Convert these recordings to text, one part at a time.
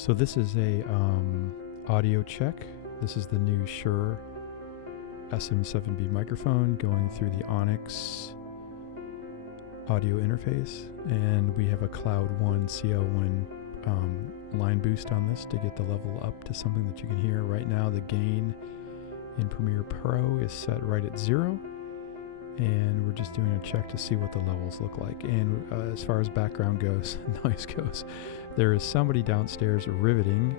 So this is a audio check. This is the new Shure SM7B microphone going through the Onyx audio interface, and we have a Cloud One CL1 line boost on this to get the level up to something that you can hear. Right now the gain in Premiere Pro is set right at 0, and we're just doing a check to see what the levels look like. And as far as background goes, noise goes, there is somebody downstairs riveting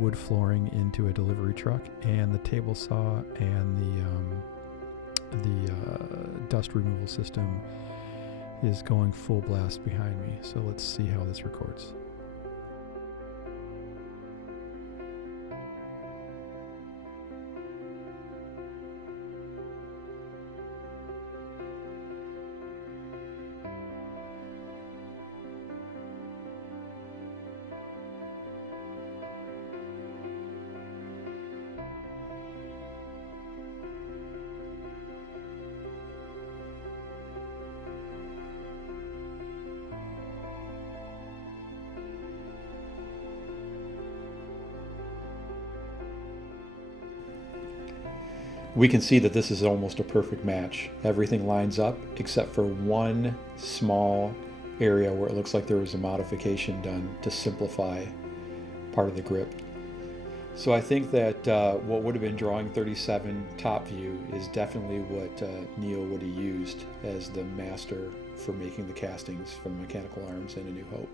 wood flooring into a delivery truck, and the table saw and the dust removal system is going full blast behind me. So let's see how this records. We can see that this is almost a perfect match. Everything lines up except for one small area where it looks like there was a modification done to simplify part of the grip. So I think that what would have been drawing 37 top view is definitely what Neo would have used as the master for making the castings from Mechanical Arms and A New Hope.